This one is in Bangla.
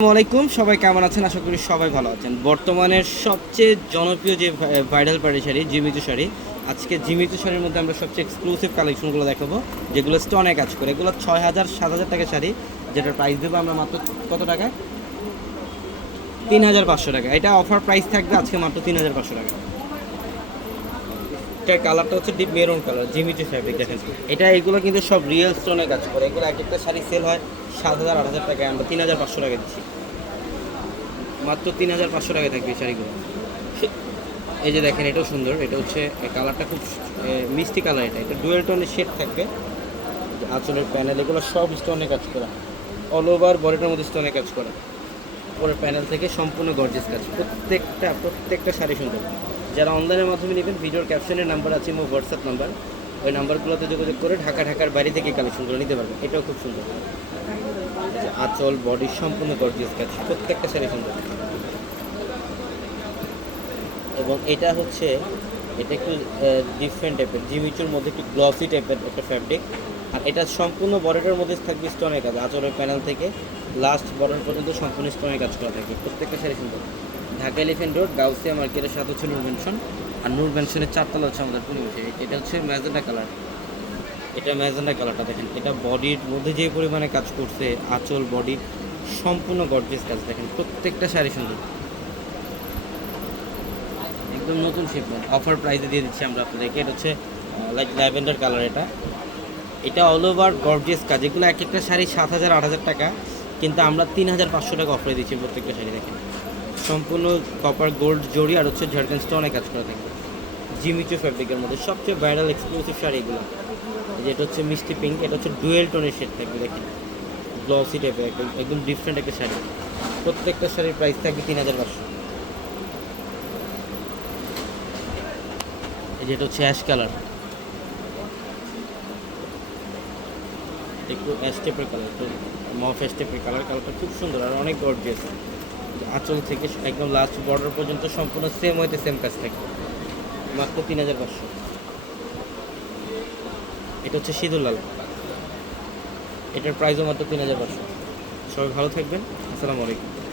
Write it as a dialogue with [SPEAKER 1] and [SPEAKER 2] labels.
[SPEAKER 1] আসসালামু আলাইকুম। সবাই কেমন আছেন? আশা করি সবাই ভালো আছেন। বর্তমানের সবচেয়ে জনপ্রিয় যে ভাইরাল পাড়ি শাড়ি জিমিচু শাড়ি, আজকে জিমিচু শাড়ির মধ্যে আমরা সবচেয়ে এক্সক্লুসিভ কালেকশনগুলো দেখাবো, যেগুলো স্টনে কাজ করে। এগুলো ছয় হাজার, সাত হাজার টাকা শাড়ি, যেটার প্রাইস দেবো আমরা মাত্র কত টাকা? তিন হাজার পাঁচশো টাকা। এটা অফার প্রাইস থাকবে আজকে মাত্র তিন হাজার পাঁচশো টাকা। এটার কালারটা হচ্ছে ডিপ মেরুন কালার জিমিচু ফ্যাব্রিক দেখেন। এটা এগুলো কিন্তু সব রিয়েল স্টোনে কাজ করে। এগুলো এক একটা শাড়ি সেল হয় সাত হাজার আট হাজার টাকায়। আমরা তিন হাজার পাঁচশো টাকা দিচ্ছি। মাত্র তিন হাজার পাঁচশো টাকায় থাকবে এই শাড়িগুলো। এই যে দেখেন, এটাও সুন্দর। এটা হচ্ছে কালারটা খুব মিষ্টি কালার এটা। এটা ডুয়েল টোনের শেড থাকবে। আঁচলের প্যানেল এগুলো সব স্টোনে কাজ করা। অল ওভার বডিটার মধ্যে স্টোনে কাজ করা। পরের প্যানেল থেকে সম্পূর্ণ গর্জেস কাজ। প্রত্যেকটা প্রত্যেকটা শাড়ি সুন্দর। যারা অনলাইনের মাধ্যমে নেবেন ভিডিওর ক্যাপশনের নাম্বার আছে আমার হোয়াটসঅ্যাপ নাম্বার ওই নাম্বারগুলোতে যোগাযোগ করে ঢাকা, ঢাকার বাড়ি থেকে কালেকশনগুলো নিতে পারবেন। এটাও খুব সুন্দর। আচল বডি সম্পূর্ণ গর্জিয়াস কাজ প্রত্যেকটা শাড়ি সুন্দর। এবং এটা হচ্ছে, এটা একটু ডিফারেন্ট টাইপের জিমিচুর মধ্যে একটু গ্লসি টাইপের একটা ফ্যাব্রিক আর এটা সম্পূর্ণ বডিটার মধ্যে থাকবে স্টোনের কাজ, আঁচলের প্যানেল থেকে লাস্ট বর্ডার পর্যন্ত সম্পূর্ণ স্টোনের কাজ করা থাকবে প্রত্যেকটা শাড়ি সুন্দর। ঢাকা এলিফেন্ট রোড, গাউসিয়া মার্কেটের সাথে হচ্ছে নূর মেনশন আর নূর মেনশনের চারতলা হচ্ছে আমাদের পরিবেশে। এটা হচ্ছে ম্যাজেন্ডা কালার এটা ম্যাজেন্ডা কালারটা দেখেন। এটা বডির মধ্যে যে পরিমাণে কাজ করছে, আঁচল বডি সম্পূর্ণ গর্জিয়াস কাজ দেখেন। প্রত্যেকটা শাড়ি সুন্দর। একদম নতুন শিপমেন্ট অফার প্রাইসে দিয়ে দিচ্ছি আমরা আপনাদেরকে। এটা হচ্ছে লাইক ল্যাভেন্ডার কালার এটা। এটা অল ওভার গর্জিয়াস কাজ। এগুলো এক একটা শাড়ি সাত হাজার, আট হাজার টাকা। কিন্তু আমরা তিন হাজার পাঁচশো টাকা অফারে দিচ্ছি প্রত্যেকটা শাড়ি দেখেন। সম্পূর্ণ কপার গোল্ড জড়ি আর হচ্ছে ঝাড়খান্ড স্টোনে কাজ করা থাকবে জিমিচু ফ্যাব্রিকের মধ্যে সবচেয়ে ভাইরাল এক্সক্লুসিভ শাড়ি এগুলো। যেটা হচ্ছে মিষ্টি পিঙ্ক এটা হচ্ছে ডুয়েল টোনের শেড থাকবে, দেখেন। গ্লসি টাইপের একদম একদম ডিফারেন্ট একটা শাড়ি। প্রত্যেকটা শাড়ির প্রাইস থাকবে তিন হাজার পাঁচশো। যেটা হচ্ছে অ্যাশ কালার একটু অ্যাশ টাইপের কালার একটু মফ অ্যাশ টাইপের কালার কালারটা খুব সুন্দর আর অনেক গর্জিয়াস আঁচল থেকে একদম লাস্ট বর্ডার পর্যন্ত সম্পূর্ণ সেম হইতে সেম কাজ থাকে। মাত্র তিন হাজার পাঁচশো। এটা হচ্ছে সিঁদুর লাল। এটার প্রাইসও মাত্র তিন হাজার পাঁচশো। সবাই ভালো থাকবেন। আসসালামু আলাইকুম।